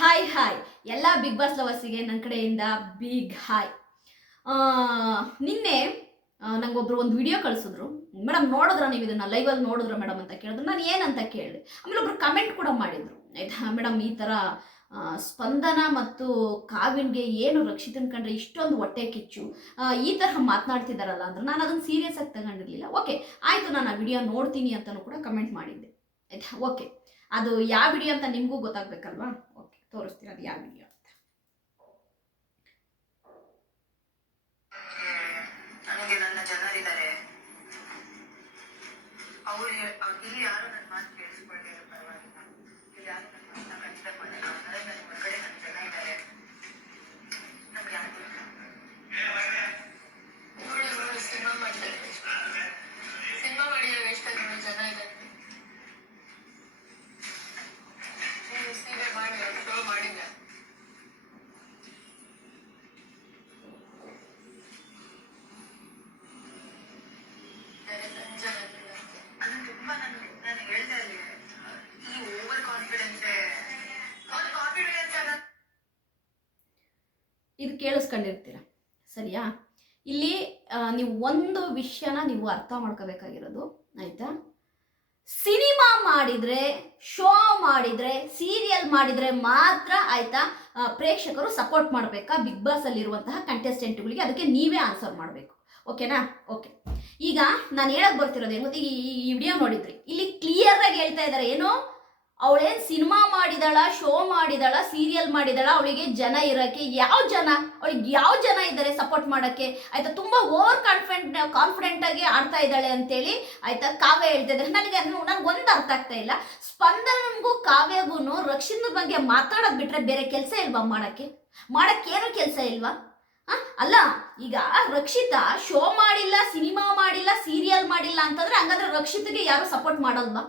Hi ಎಲ್ಲ big boss ಲವರ್ಸಿಗೆ ನನ್ನ ಕಡೆಯಿಂದ ಬಿಗ್ ಹಾಯ್. ನಿನ್ನೆ ನಂಗೊಬ್ರು ಒಂದು ವಿಡಿಯೋ ಕಳಿಸಿದ್ರು. ಮೇಡಮ್ ನೋಡಿದ್ರ ನೀವು ಇದನ್ನ ಲೈವಲ್ಲಿ ನೋಡಿದ್ರ ಮೇಡಮ್ ಅಂತ ಕೇಳಿದ್ರು. ನಾನು ಏನಂತ ಕೇಳಿದೆ. ಆಮೇಲೆ ಒಬ್ರು ಕಮೆಂಟ್ ಕೂಡ ಮಾಡಿದ್ರು, ಆಯ್ತಾ ಮೇಡಮ್ ಈ ಥರ ಸ್ಪಂದನ ಮತ್ತು ಕಾವ್ಯನ್ಗೆ ಏನು ರಕ್ಷಿತನ್ ಕಂಡ್ರೆ ಇಷ್ಟೊಂದು ಹೊಟ್ಟೆ ಕಿಚ್ಚು, ಈ ತರಹ ಮಾತನಾಡ್ತಿದ್ದಾರಲ್ಲ ಅಂದ್ರೆ ನಾನು ಅದನ್ನು ಸೀರಿಯಸ್ ಆಗಿ ತಗೊಂಡಿರ್ಲಿಲ್ಲ. ಓಕೆ ಆಯಿತು, ನಾನು ಆ ವಿಡಿಯೋ ನೋಡ್ತೀನಿ ಅಂತಲೂ ಕೂಡ ಕಮೆಂಟ್ ಮಾಡಿದ್ದೆ. ಆಯ್ತಾ ಓಕೆ, ಅದು ಯಾವ ವಿಡಿಯೋ ಅಂತ ನಿಮಗೂ ಗೊತ್ತಾಗಬೇಕಲ್ವಾ. ಓಕೆ ತೋರಿಸ್ತೀನಿ ಅದು ಯಾವ ವಿಡಿಯೋ ಅಂತ. ನನಗೆ ನನ್ನ ಜನರಿದ್ದಾರೆ, ಅವ್ರು ಇಲ್ಲಿ ಯಾರು ನನ್ನ ಮಾತು ಕೇಳಿಸ್ಕೊಳ್ಳದೆ ಪರವಾಗಿಲ್ಲ, ಇಲ್ಲಿ ಯಾರು ನನ್ನ ಮಾತನ್ನ ಕನ್ಸಿಡರ್ ಮಾಡಲ್ಲ. ಆದರೆ ನನ್ನ ಹೊರಗಡೆ ನನ್ನ ಜನ ಇದ್ದಾರೆ, ನಮ್ಗೆ ಯಾರು ನೋಡಿ ಸಿನಿಮಾ ಮಾಡ್ತಾರೆ, ಸಿನಿಮಾ ಮಾಡಿದಾಗ ಎಷ್ಟಾದ್ರು ಜನ ಇದ್ದಾರೆ. ಸೀರೆ ಮಾಡಿ ಶೋ ಮಾಡಿದ್ದೆ, ನಾನು ಹೇಳ್ದೆ ಅಲ್ಲಿ ಈ ಓವರ್ ಕಾನ್ಫಿಡೆನ್ಸ್ ಇದು ಕೇಳಿಸ್ಕೊಂಡಿರ್ತೀರ ಸರಿಯಾ. ಇಲ್ಲಿ ನೀವು ಒಂದು ವಿಷಯನ ನೀವು ಅರ್ಥ ಮಾಡ್ಕೋಬೇಕಾಗಿರೋದು, ಆಯ್ತಾ. ಸಿನಿಮಾ ಮಾಡಿದ್ರೆ, ಶೋ ಮಾಡಿದ್ರೆ, ಸೀರಿಯಲ್ ಮಾಡಿದ್ರೆ ಮಾತ್ರ ಆಯ್ತಾ ಪ್ರೇಕ್ಷಕರು ಸಪೋರ್ಟ್ ಮಾಡಬೇಕಾ ಬಿಗ್ ಬಾಸ್ ಅಲ್ಲಿರುವಂತಹ ಕಂಟೆಸ್ಟೆಂಟ್ಗಳಿಗೆ? ಅದಕ್ಕೆ ನೀವೇ ಆನ್ಸರ್ ಮಾಡಬೇಕು. ಓಕೆನಾ? ಓಕೆ, ಈಗ ನಾನು ಹೇಳಕ್ ಬರ್ತಿರೋದು ಏನು ಗೊತ್ತಾ, ಈ ವಿಡಿಯೋ ನೋಡಿದ್ರಿ, ಇಲ್ಲಿ ಕ್ಲಿಯರ್ ಆಗಿ ಹೇಳ್ತಾ ಇದ್ದಾರೆ ಏನು, ಅವಳೇನು ಸಿನಿಮಾ ಮಾಡಿದಾಳ, ಶೋ ಮಾಡಿದಾಳ, ಸೀರಿಯಲ್ ಮಾಡಿದಾಳ, ಅವಳಿಗೆ ಜನ ಇರೋಕ್ಕೆ ಅವಳಿಗೆ ಯಾವ ಜನ ಇದ್ದಾರೆ ಸಪೋರ್ಟ್ ಮಾಡೋಕ್ಕೆ? ಆಯ್ತಾ, ತುಂಬ ಓವರ್ ಕಾನ್ಫಿಡೆಂಟ್ ಆಗಿ ಆಡ್ತಾ ಇದ್ದಾಳೆ ಅಂತೇಳಿ ಆಯ್ತಾ ಕಾವ್ಯ ಹೇಳ್ತಾ ಇದ್ದಾರೆ. ನನಗೊಂದು ಅರ್ಥ ಆಗ್ತಾ ಇಲ್ಲ, ಸ್ಪಂದನಗೂ ಕಾವ್ಯಗೂ ರಕ್ಷಿತ ಬಗ್ಗೆ ಮಾತಾಡೋದು ಬಿಟ್ರೆ ಬೇರೆ ಕೆಲಸ ಇಲ್ವಾ ಮಾಡಕ್ಕೇನು ಕೆಲಸ ಇಲ್ವಾ? ಅಲ್ಲ, ಈಗ ರಕ್ಷಿತಾ ಶೋ ಮಾಡಿಲ್ಲ, ಸಿನಿಮಾ ಮಾಡಿಲ್ಲ, ಸೀರಿಯಲ್ ಮಾಡಿಲ್ಲ ಅಂತಂದ್ರೆ ಹಂಗಾದ್ರೆ ರಕ್ಷಿತ್ಗೆ ಯಾರು ಸಪೋರ್ಟ್ ಮಾಡಲ್ವಾ?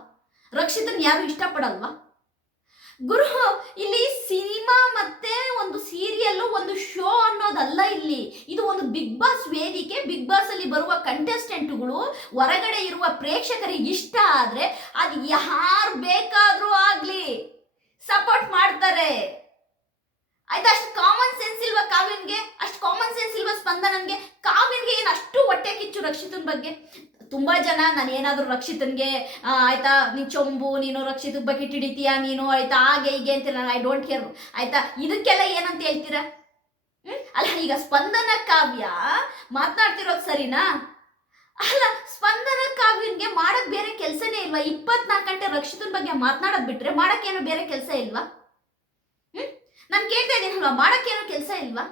ರಕ್ಷಿತನ್ ಯಾರು ಇಷ್ಟಪಡಲ್ವಾ? ಗುರು, ಇಲ್ಲಿ ಸಿನಿಮಾ ಮತ್ತೆ ಒಂದು ಸೀರಿಯಲ್ ಒಂದು ಶೋ ಅನ್ನೋದಲ್ಲ, ಇದು ಒಂದು ಬಿಗ್ ಬಾಸ್ ವೇದಿಕೆ. ಬಿಗ್ ಬಾಸ್ ಅಲ್ಲಿ ಬರುವ ಕಂಟೆಸ್ಟೆಂಟ್ಗಳು ಹೊರಗಡೆ ಇರುವ ಪ್ರೇಕ್ಷಕರಿಗೆ ಇಷ್ಟ ಆದ್ರೆ ಅದು ಯಾರು ಬೇಕಾದ್ರೂ ಆಗ್ಲಿ ಸಪೋರ್ಟ್ ಮಾಡ್ತಾರೆ. ಆಯ್ತಾ, ಅಷ್ಟು ಕಾಮನ್ ಸೆನ್ಸ್ ಇಲ್ವಾ ಕಾವ್ಯನ್ಗೆ? ಅಷ್ಟು ಕಾಮನ್ ಸೆನ್ಸ್ ಇಲ್ವಾ ಸ್ಪಂದನನ್ಗೆ? ಕಾವ್ಯನ್ಗೆ ಏನು ಅಷ್ಟು ಹೊಟ್ಟೆ ಕಿಚ್ಚು ರಕ್ಷಿತನ್ ಬಗ್ಗೆ? ತುಂಬಾ ಜನ ನಾನು ಏನಾದ್ರು ರಕ್ಷಿತನ್ಗೆ ಆಯ್ತಾ ನೀನು ಚೊಂಬು, ನೀನು ರಕ್ಷಿತ ಬಕೆಟ್ ಹಿಡಿತೀಯಾ ನೀನು, ಆಯ್ತಾ ಹಾಗೆ ಹೀಗೆ ಅಂತ, ನಾನು ಐ ಡೋಂಟ್ ಕೇರ್ ಆಯ್ತಾ. ಇದಕ್ಕೆಲ್ಲ ಏನಂತ ಹೇಳ್ತೀರಾ? ಅಲ್ಲ, ಈಗ ಸ್ಪಂದನ ಕಾವ್ಯ ಮಾತನಾಡ್ತಿರೋದು ಸರಿನಾ? ಅಲ್ಲ, ಸ್ಪಂದನ ಕಾವ್ಯನ್ಗೆ ಮಾಡಕ್ ಬೇರೆ ಕೆಲಸನೇ ಇಲ್ವಾ? 24 ಗಂಟೆ ರಕ್ಷಿತನ್ ಬಗ್ಗೆ ಮಾತನಾಡೋದ್ ಬಿಟ್ರೆ ಮಾಡಕ್ಕೇನು ಬೇರೆ ಕೆಲಸ ಇಲ್ವಾ? ನಾನು ಕೇಳ್ತಾ ಇದ್ದೀನಲ್ವಾ, ಮಾಡಕ್ಕೇನು ಕೆಲಸ ಇಲ್ವಾ?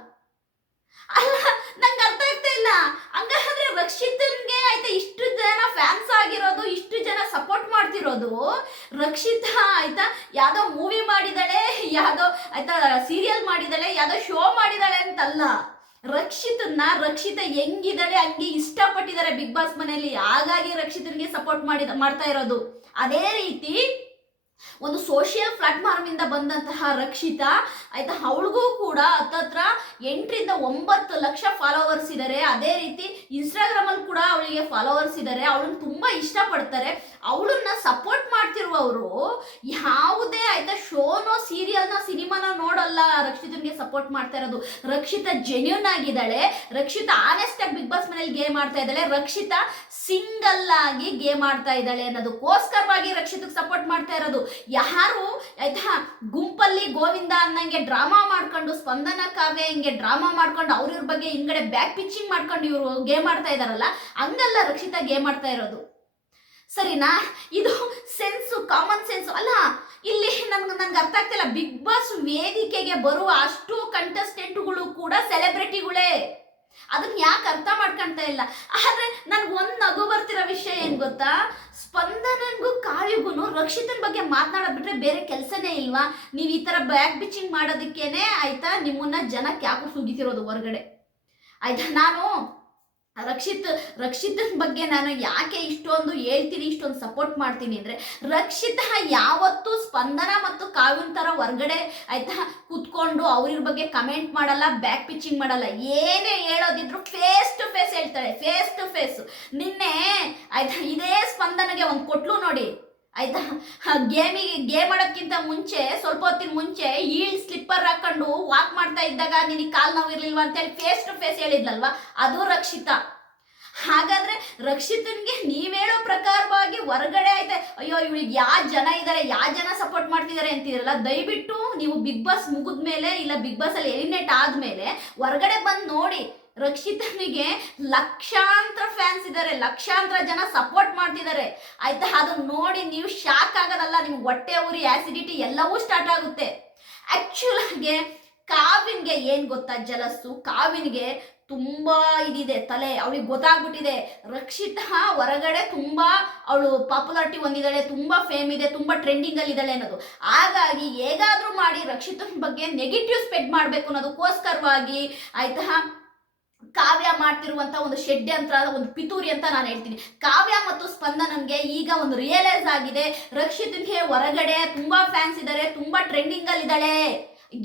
ಅಲ್ಲ, ನಂಗೆ ಅರ್ಥ ಆಗ್ತಾ ಇಲ್ಲ. ಹಂಗಾದ್ರೆ ರಕ್ಷಿತನ್ಗೆ ಆಯ್ತಾ ಇಷ್ಟು ಜನ ಫ್ಯಾನ್ಸ್ ಆಗಿರೋದು, ಇಷ್ಟು ಜನ ಸಪೋರ್ಟ್ ಮಾಡ್ತಿರೋದು, ರಕ್ಷಿತಾ ಆಯ್ತಾ ಯಾವ್ದೋ ಮೂವಿ ಮಾಡಿದಾಳೆ, ಯಾವ್ದೋ ಆಯ್ತಾ ಸೀರಿಯಲ್ ಮಾಡಿದಾಳೆ, ಯಾವ್ದೋ ಶೋ ಮಾಡಿದಾಳೆ ಅಂತಲ್ಲ. ರಕ್ಷಿತ ಹೆಂಗಿದ್ದಾಳೆ ಹಂಗೆ ಇಷ್ಟಪಟ್ಟಿದ್ದಾರೆ ಬಿಗ್ ಬಾಸ್ ಮನೆಯಲ್ಲಿ, ಹಾಗಾಗಿ ರಕ್ಷಿತನ್ಗೆ ಸಪೋರ್ಟ್ ಮಾಡ್ತಾ ಇರೋದು. ಅದೇ ರೀತಿ ಒಂದು ಸೋಷಿಯಲ್ ಪ್ಲಾಟ್ಫಾರ್ಮ್ ಇಂದ ಬಂದಂತಹ ರಕ್ಷಿತಾ ಆಯ್ತಾ, ಅವಳಿಗೂ ಕೂಡ ಹತ್ತತ್ರ 8-9 ಲಕ್ಷ ಫಾಲೋವರ್ಸ್ ಇದ್ದಾರೆ. ಅದೇ ರೀತಿ ಇನ್ಸ್ಟಾಗ್ರಾಮ್ ಅಲ್ಲಿ ಕೂಡ ಅವಳಿಗೆ ಫಾಲೋವರ್ಸ್ ಇದ್ದಾರೆ. ಅವಳನ್ನ ತುಂಬಾ ಇಷ್ಟಪಡ್ತಾರೆ. ಅವಳನ್ನ ಸಪೋರ್ಟ್ ಮಾಡ್ತಿರುವವರು ಯಾವುದೇ ಆಯ್ತಾ ಶೋನೋ ಸೀರಿಯಲ್ನೋ ಸಿನಿಮಾನೋ ನೋಡಲ್ಲ, ರಕ್ಷಿತನ್ಗೆ ಸಪೋರ್ಟ್ ಮಾಡ್ತಾ ಇರೋದು. ರಕ್ಷಿತಾ ಜೆನ್ಯೂನ್ ಆಗಿದ್ದಾಳೆ, ರಕ್ಷಿತಾ ಆನೆಸ್ಟ್ ಆಗಿ ಬಿಗ್ ಬಾಸ್ ಮನೇಲಿ ಗೇಮ್ ಮಾಡ್ತಾ ಇದ್ದಾಳೆ, ರಕ್ಷಿತಾ ಸಿಂಗಲ್ ಆಗಿ ಗೇಮ್ ಆಡ್ತಾ ಇದ್ದಾಳೆ ಅನ್ನೋದಕ್ಕೋಸ್ಕರವಾಗಿ ರಕ್ಷಿತಕ್ಕೆ ಸಪೋರ್ಟ್ ಮಾಡ್ತಾ ಇರೋದು. ಯಾರು ಆಯ್ತಾ ಗುಂಪಲ್ಲಿ ಗೋವಿಂದ ಅನ್ನಂಗೆ ಡ್ರಾಮಾ ಮಾಡ್ಕೊಂಡು, ಸ್ಪಂದನ ಕಾವ್ಯ ಹಿಂಗೆ ಡ್ರಾಮಾ ಮಾಡ್ಕೊಂಡು ಅವ್ರ ಬಗ್ಗೆ ಹಿಂಗಡೆ ಬ್ಯಾಕ್ ಪಿಚ್ಚಿಂಗ್ ಮಾಡ್ಕೊಂಡು ಇವರು ಗೇಮ್ ಆಡ್ತಾ ಇದಾರಲ್ಲ, ಹಂಗಲ್ಲ ರಕ್ಷಿತಾ ಗೇಮ್ ಆಡ್ತಾ ಇರೋದು. ಸರಿನಾ? ಇದು ಸೆನ್ಸು, ಕಾಮನ್ ಸೆನ್ಸು ಅಲ್ಲ. ಇಲ್ಲಿ ನನ್ಗೆ ಅರ್ಥ ಆಗ್ತಿಲ್ಲ, ಬಿಗ್ ಬಾಸ್ ವೇದಿಕೆಗೆ ಬರುವ ಅಷ್ಟು ಕಂಟೆಸ್ಟೆಂಟ್ಗಳು ಕೂಡ ಸೆಲೆಬ್ರಿಟಿಗಳೇ. ಅದನ್ನ ಯಾಕೆ ಅರ್ಥ ಮಾಡ್ಕೊಂತ ಇಲ್ಲ? ಆದ್ರೆ ನನ್ಗೊಂದು ನಗು ಬರ್ತಿರೋ ವಿಷಯ ಏನ್ ಗೊತ್ತಾ, ಸ್ಪಂದನನ್ಗೂ ಕಾವ್ಯಗೂ ರಕ್ಷಿತನ್ ಬಗ್ಗೆ ಮಾತನಾಡೋದ್ ಬಿಟ್ರೆ ಬೇರೆ ಕೆಲಸನೇ ಇಲ್ವಾ? ನೀವು ಈ ತರ ಬ್ಯಾಕ್ ಬಿಚಿಂಗ್ ಮಾಡೋದಕ್ಕೇನೆ ಆಯ್ತಾ ನಿಮ್ಮನ್ನ ಜನಕ್ಕೆ ಯಾಕೋ ಸುಗಿತಿರೋದು ಹೊರಗಡೆ. ಆಯ್ತಾ, ನಾನು ರಕ್ಷಿತನ ಬಗ್ಗೆ ನಾನು ಯಾಕೆ ಇಷ್ಟೊಂದು ಹೇಳ್ತೀನಿ, ಇಷ್ಟೊಂದು ಸಪೋರ್ಟ್ ಮಾಡ್ತೀನಿ ಅಂದ್ರೆ, ರಕ್ಷಿತಾ ಯಾವತ್ತೂ ಸ್ಪಂದನ ಮತ್ತು ಕಾವ್ಯನ್ ತರ ಹೊರಗಡೆ ಆಯ್ತಾ ಕುತ್ಕೊಂಡು ಅವ್ರ ಬಗ್ಗೆ ಕಮೆಂಟ್ ಮಾಡಲ್ಲ, ಬ್ಯಾಕ್ ಪಿಚಿಂಗ್ ಮಾಡಲ್ಲ. ಏನೇ ಹೇಳೋದಿದ್ರು ಫೇಸ್ ಟು ಫೇಸ್ ಹೇಳ್ತಾಳೆ, ಫೇಸ್ ಟು ಫೇಸ್. ನಿನ್ನೆ ಆಯ್ತಾ ಇದೇ ಸ್ಪಂದನಗೆ ಒಂದು ಕೊಟ್ಲು ನೋಡಿ, ಆಯ್ತಾ. ಗೇಮ್ ಆಡೋದ್ಕಿಂತ ಮುಂಚೆ ಸ್ವಲ್ಪ ಹೊತ್ತಿನ ಮುಂಚೆ ಸ್ಲಿಪ್ಪರ್ ಹಾಕೊಂಡು ವಾಕ್ ಮಾಡ್ತಾ ಇದ್ದಾಗ ನಿನಗೆ ಕಾಲ್ ನೋವು ಇರ್ಲಿಲ್ವಾ ಅಂತೇಳಿ ಫೇಸ್ ಟು ಫೇಸ್ ಹೇಳಿದ್ಲಲ್ವಾ, ಅದು ರಕ್ಷಿತಾ. ಹಾಗಾದ್ರೆ ರಕ್ಷಿತನ್ಗೆ ನೀವ್ ಹೇಳೋ ಪ್ರಕಾರವಾಗಿ ಹೊರಗಡೆ ಐತೆ ಅಯ್ಯೋ ಇವಳಿಗೆ ಜನ ಇದ್ದಾರೆ, ಜನ ಸಪೋರ್ಟ್ ಮಾಡ್ತಿದ್ದಾರೆ ಅಂತಿದ್ರಲ್ಲ, ದಯವಿಟ್ಟು ನೀವು ಬಿಗ್ ಬಾಸ್ ಮುಗಿದ್ಮೇಲೆ ಇಲ್ಲ ಬಿಗ್ ಬಾಸ್ ಅಲ್ಲಿ ಎಲಿಮಿನೇಟ್ ಆದ್ಮೇಲೆ ಹೊರಗಡೆ ಬಂದು ನೋಡಿ. ರಕ್ಷಿತನಿಗೆ ಲಕ್ಷಾಂತರ ಫ್ಯಾನ್ಸ್ ಇದ್ದಾರೆ, ಲಕ್ಷಾಂತರ ಜನ ಸಪೋರ್ಟ್ ಮಾಡ್ತಿದ್ದಾರೆ ಆಯ್ತಾ. ಅದನ್ನ ನೋಡಿ ನೀವು ಶಾಕ್ ಆಗೋದಲ್ಲ, ನಿಮ್ಗೆ ಹೊಟ್ಟೆ ಉರಿ, ಆಸಿಡಿಟಿ ಎಲ್ಲವೂ ಸ್ಟಾರ್ಟ್ ಆಗುತ್ತೆ. ಆಕ್ಚುಲ್ ಆಗಿ ಕಾವ್ಯನ್ಗೆ ಏನ್ ಗೊತ್ತಾ ಜಲಸ್ಸು, ಕಾವ್ಯನ್ಗೆ ತುಂಬಾ ಇದಿದೆ ತಲೆ, ಅವಳಿಗೆ ಗೊತ್ತಾಗ್ಬಿಟ್ಟಿದೆ ರಕ್ಷಿತಾ ಹೊರಗಡೆ ತುಂಬಾ ಅವಳು ಪಾಪ್ಯುಲಾರಿಟಿ ಹೊಂದಿದ್ದಾಳೆ, ತುಂಬಾ ಫೇಮ್ ಇದೆ, ತುಂಬಾ ಟ್ರೆಂಡಿಂಗ್ ಅಲ್ಲಿ ಇದ್ದಾಳೆ ಅನ್ನೋದು. ಹಾಗಾಗಿ ಹೇಗಾದ್ರೂ ಮಾಡಿ ರಕ್ಷಿತನ ಬಗ್ಗೆ ನೆಗೆಟಿವ್ ಸ್ಪ್ರೆಡ್ ಮಾಡ್ಬೇಕು ಅನ್ನೋದಕ್ಕೋಸ್ಕರವಾಗಿ ಆಯ್ತಾ ಕಾವ್ಯ ಮಾಡ್ತಿರುವಂತ ಒಂದು ಷಡ್ಯಂತ್ರ, ಒಂದು ಪಿತೂರಿ ಅಂತ ನಾನು ಹೇಳ್ತೀನಿ. ಕಾವ್ಯ ಮತ್ತು ಸ್ಪಂದನನ್ಗೆ ಈಗ ಒಂದು ರಿಯಲೈಸ್ ಆಗಿದೆ, ರಕ್ಷಿತನ್ಗೆ ಹೊರಗಡೆ ತುಂಬಾ ಫ್ಯಾನ್ಸ್ ಇದ್ದಾರೆ, ತುಂಬಾ ಟ್ರೆಂಡಿಂಗ್ ಅಲ್ಲಿ ಇದ್ದಾಳೆ.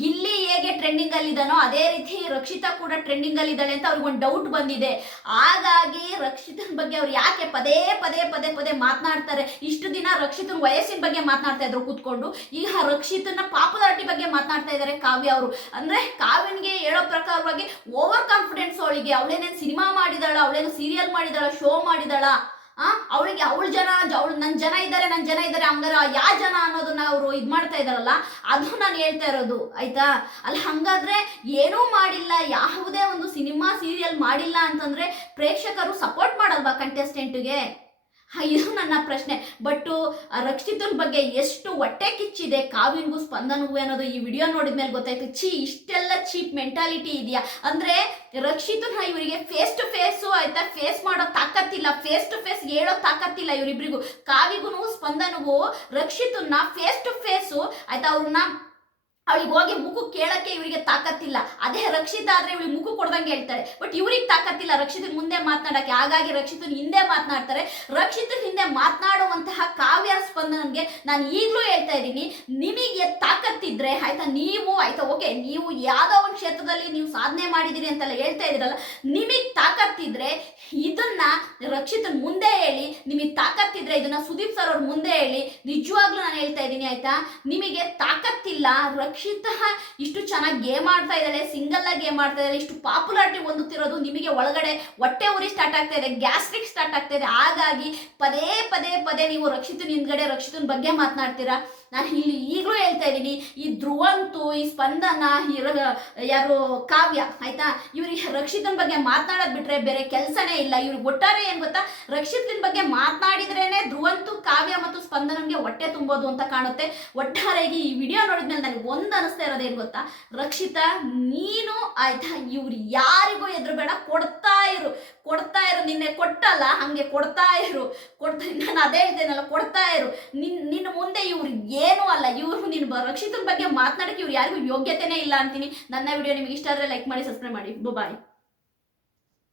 ಗಿಲ್ಲಿ ಹೇಗೆ ಟ್ರೆಂಡಿಂಗ್ ಅಲ್ಲಿ ಇದ್ದಾನೋ ಅದೇ ರೀತಿ ರಕ್ಷಿತಾ ಕೂಡ ಟ್ರೆಂಡಿಂಗ್ ಅಲ್ಲಿ ಇದ್ದಾಳೆ ಅಂತ ಅವ್ರಿಗೆ ಒಂದು ಡೌಟ್ ಬಂದಿದೆ. ಹಾಗಾಗಿ ರಕ್ಷಿತನ ಬಗ್ಗೆ ಅವ್ರು ಯಾಕೆ ಪದೇ ಪದೇ ಪದೇ ಪದೇ ಮಾತನಾಡ್ತಾರೆ. ಇಷ್ಟು ದಿನ ರಕ್ಷಿತನ ವಯಸ್ಸಿನ ಬಗ್ಗೆ ಮಾತನಾಡ್ತಾ ಇದ್ರು ಕೂತ್ಕೊಂಡು, ಈಗ ರಕ್ಷಿತನ ಪಾಪ್ಯುಲಾರಿಟಿ ಬಗ್ಗೆ ಮಾತನಾಡ್ತಾ ಇದ್ದಾರೆ ಕಾವ್ಯ ಅವರು. ಅಂದ್ರೆ ಕಾವ್ಯನ್ಗೆ ಹೇಳೋ ಪ್ರಕಾರವಾಗಿ ಓವರ್ ಕಾನ್ಫಿಡೆನ್ಸ್ ಅವಳಿಗೆ, ಅವಳೇನೇನು ಸಿನಿಮಾ ಮಾಡಿದಾಳ, ಅವಳೇನು ಸೀರಿಯಲ್ ಮಾಡಿದಾಳ, ಶೋ ಮಾಡಿದಾಳ, ಅವಳಿಗೆ ನನ್ನ ಜನ ಇದ್ದಾರೆ ಹಂಗಾರ ಜನ ಅನ್ನೋದನ್ನ ಅವರು ಇದು ಮಾಡ್ತಾ ಇದಾರಲ್ಲ, ಅದು ನಾನು ಹೇಳ್ತಾ ಇರೋದು ಆಯ್ತಾ. ಅಲ್ಲಿ ಹಂಗಾದ್ರೆ ಏನೂ ಮಾಡಿಲ್ಲ, ಯಾವುದೇ ಒಂದು ಸಿನಿಮಾ ಸೀರಿಯಲ್ ಮಾಡಿಲ್ಲ ಅಂತಂದ್ರೆ ಪ್ರೇಕ್ಷಕರು ಸಪೋರ್ಟ್ ಮಾಡಲ್ವಾ ಕಂಟೆಸ್ಟೆಂಟ್ಗೆ? ಇದು ನನ್ನ ಪ್ರಶ್ನೆ. ಬಟ್ ರಕ್ಷಿತನ ಬಗ್ಗೆ ಎಷ್ಟು ಹೊಟ್ಟೆ ಕಿಚ್ಚಿದೆ ಕಾವ್ಯನ್ಗೂ ಸ್ಪಂದನಗೂ ಅನ್ನೋದು ಈ ವಿಡಿಯೋ ನೋಡಿದ್ಮೇಲೆ ಗೊತ್ತಾಯ್ತು. ಇಷ್ಟೆಲ್ಲ ಚೀಪ್ ಮೆಂಟಾಲಿಟಿ ಇದೆಯಾ ಅಂದ್ರೆ ರಕ್ಷಿತನ ಇವರಿಗೆ ಫೇಸ್ ಟು ಫೇಸ್ ಆಯ್ತಾ ಫೇಸ್ ಮಾಡೋ ತಾಕತ್ತಿಲ್ಲ, ಫೇಸ್ ಟು ಫೇಸ್ ಹೇಳೋ ತಾಕತ್ತಿಲ್ಲ ಇವರಿಬ್ರಿಗೂ. ಕಾವ್ಯಗೂ ಸ್ಪಂದನಗೂ ರಕ್ಷಿತನ ಫೇಸ್ ಟು ಫೇಸ್ ಆಯ್ತಾ ಅವ್ರನ್ನ ಅವಳಿಗೆ ಹೋಗಿ ಮುಖ ಕೇಳಕ್ಕೆ ಇವರಿಗೆ ತಾಕತ್ತಿಲ್ಲ. ಅದೇ ರಕ್ಷಿತಾ ಆದ್ರೆ ಇವಳಿಗೆ ಮುಖ ಕೊಡ್ದಂಗೆ ಹೇಳ್ತಾರೆ, ಬಟ್ ಇವ್ರಿಗೆ ತಾಕತ್ತಿಲ್ಲ ರಕ್ಷಿತನ್ ಮುಂದೆ ಮಾತನಾಡಕ್ಕೆ. ಹಾಗಾಗಿ ರಕ್ಷಿತನ್ ಹಿಂದೆ ಮಾತನಾಡ್ತಾರೆ. ರಕ್ಷಿತನ್ ಹಿಂದೆ ಮಾತನಾಡುವಂತಹ ಕಾವ್ಯ ಸ್ಪಂದನನ್ಗೆ ನಾನು ಈಗಲೂ ಹೇಳ್ತಾ ಇದ್ದೀನಿ, ನಿಮಗೆ ತಾಕತ್ತಿದ್ರೆ ಆಯ್ತಾ, ನೀವು ಆಯ್ತಾ ಓಕೆ ನೀವು ಯಾವ್ದೋ ಒಂದು ಕ್ಷೇತ್ರದಲ್ಲಿ ನೀವು ಸಾಧನೆ ಮಾಡಿದಿರಿ ಅಂತೆಲ್ಲ ಹೇಳ್ತಾ ಇದ್ದೀರಲ್ಲ, ನಿಮಗೆ ತಾಕತ್ತಿದ್ರೆ ಇದನ್ನ ರಕ್ಷಿತನ್ ಮುಂದೆ ಹೇಳಿ. ನಿಮಗೆ ತಾಕತ್ತಿದ್ರೆ ಇದನ್ನ ಸುದೀಪ್ ಸರ್ ಅವ್ರ ಮುಂದೆ ಹೇಳಿ. ನಿಜವಾಗ್ಲೂ ನಾನು ಹೇಳ್ತಾ ಇದ್ದೀನಿ ಆಯ್ತಾ, ನಿಮಗೆ ತಾಕತ್ತಿಲ್ಲ. ರಕ್ಷಿತಾ ಇಷ್ಟು ಚೆನ್ನಾಗಿ ಗೇಮ್ ಆಡ್ತಾ ಇದ್ದಾಳೆ, ಸಿಂಗಲ್ ಆಗಿ ಗೇಮ್ ಆಡ್ತಾ ಇದ್ದಾಳೆ, ಇಷ್ಟು ಪಾಪ್ಯುಲಾರಿಟಿ ಹೊಂದುತ್ತಿರೋದು ನಿಮಗೆ ಒಳಗಡೆ ಹೊಟ್ಟೆ ಉರಿ ಸ್ಟಾರ್ಟ್ ಆಗ್ತಾ ಇದೆ, ಗ್ಯಾಸ್ಟ್ರಿಕ್ ಸ್ಟಾರ್ಟ್ ಆಗ್ತಾ ಇದೆ. ಹಾಗಾಗಿ ಪದೇ ಪದೇ ಪದೇ ನೀವು ರಕ್ಷಿತನ ಹಿಂದ್ಗಡೆ ರಕ್ಷಿತನ ಬಗ್ಗೆ ಮಾತನಾಡ್ತೀರಾ. ನಾನು ಇಲ್ಲಿ ಈಗಲೂ ಹೇಳ್ತಾ ಇದ್ದೀನಿ, ಈ ಧ್ರುವಂತು, ಈ ಸ್ಪಂದನ, ಯಾರು ಕಾವ್ಯ ಆಯ್ತಾ, ಇವ್ರಿಗೆ ರಕ್ಷಿತನ ಬಗ್ಗೆ ಮಾತನಾಡೋದ್ ಬಿಟ್ರೆ ಬೇರೆ ಕೆಲಸನೇ ಇಲ್ಲ. ಇವ್ರಿಗೆ ಒಟ್ಟಾರೆ ಏನ್ ಗೊತ್ತಾ, ರಕ್ಷಿತನ ಬಗ್ಗೆ ಮಾತನಾಡಿದ್ರೇನೆ ಧ್ರುವಂತು, ಕಾವ್ಯ ಮತ್ತು ಸ್ಪಂದನನ್ಗೆ ಹೊಟ್ಟೆ ತುಂಬೋದು ಅಂತ ಕಾಣುತ್ತೆ. ಒಟ್ಟಾರೆಯಾಗಿ ಈ ವಿಡಿಯೋ ನೋಡಿದ್ಮೇಲೆ ನನಗೆ ಒಂದು ಅನಿಸ್ತಾ ಇರೋದೇನು ಗೊತ್ತಾ, ರಕ್ಷಿತಾ ನೀನು ಆಯ್ತಾ ಇವ್ರು ಯಾರಿಗೂ ಎದುರು ಬೇಡ, ಕೊಡ್ತಾ ಇರು. ನಿನ್ನೆ ಕೊಟ್ಟಲ್ಲ ಹಂಗೆ ಕೊಡ್ತಾ ಇರು. ನಾನು ಅದೇ ಹೇಳ್ತೇನಲ್ಲ, ಕೊಡ್ತಾ ಇರು. ನಿನ್ನ ಮುಂದೆ ಇವ್ರು ಏನೂ ಅಲ್ಲ. ಇವರು ನಿನ್ನ ರಕ್ಷಿತನ ಬಗ್ಗೆ ಮಾತನಾಡಕ್ಕೆ ಇವ್ರು ಯಾರಿಗೂ ಯೋಗ್ಯತೆನೇ ಇಲ್ಲ ಅಂತೀನಿ. ನನ್ನ ವಿಡಿಯೋ ನಿಮಗೆ ಇಷ್ಟ ಆದರೆ ಲೈಕ್ ಮಾಡಿ, ಸಬ್ಸ್ಕ್ರೈಬ್ ಮಾಡಿ. ಬಾಯ್.